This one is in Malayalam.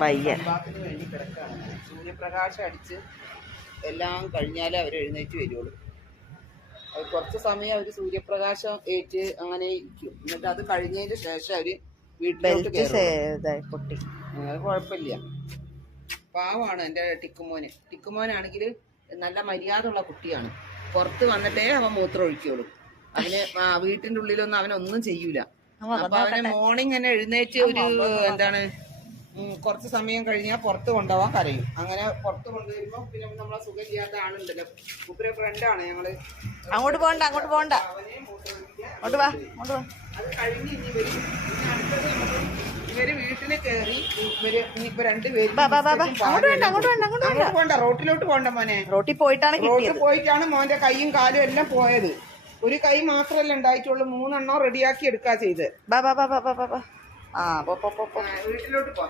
ബാത്തിന് വേണ്ടി കിടക്കാണ്. സൂര്യപ്രകാശം അടിച്ച് എല്ലാം കഴിഞ്ഞാലേ അവർ എഴുന്നേറ്റ് വരുള്ളൂ. അത് കുറച്ച് സമയം അവർ സൂര്യപ്രകാശം ഏറ്റ് അങ്ങനെ ഇരിക്കും. എന്നിട്ട് അത് കഴിഞ്ഞതിന് ശേഷം അവര് വീട്ടിലോട്ട് പൊട്ടി. അത് കുഴപ്പമില്ല. പാവമാണ് എൻ്റെ ടിക്കുമോനാണെങ്കിൽ നല്ല മര്യാദയുള്ള കുട്ടിയാണ്. പുറത്ത് വന്നിട്ടേ അവൻ മൂത്രം ഒഴിക്കുള്ളൂ. അവന് വീട്ടിന്റെ ഉള്ളിലൊന്നും അവനൊന്നും ചെയ്യൂല. അപ്പൊ അവന് മോർണിംഗ് തന്നെ എഴുന്നേറ്റ് ഒരു കുറച്ച് സമയം കഴിഞ്ഞാൽ പുറത്ത് കൊണ്ടുപോകാൻ കരയും. അങ്ങനെ പുറത്ത് കൊണ്ടുവരുമ്പോ പിന്നെ നമ്മളെ സുഖമില്ലാത്ത ആളുണ്ടല്ലോ, മൂപ്പരെ ഫ്രണ്ടാണ് ഞങ്ങള്. അങ്ങോട്ട് പോകണ്ട അവനെ മൂത്രം ഒഴിക്കുക. അത് കഴിഞ്ഞ് ഇനി വരും. പിന്നെ അടുത്തത് ഇവര് വീട്ടിൽ കയറി ഇനിയിപ്പോ രണ്ടുപേരും പോണ്ട, റോട്ടിലോട്ട് പോണ്ട മോനെ. റോട്ടിൽ പോയിട്ടാണ് മോന്റെ കൈയും കാലും എല്ലാം പോയത്. ഒരു കൈ മാത്രമല്ല ഉണ്ടായിട്ടുള്ളൂ, 3 എണ്ണം റെഡിയാക്കി എടുക്കാ ചെയ്ത്. ആ വീട്ടിലോട്ട് പോ.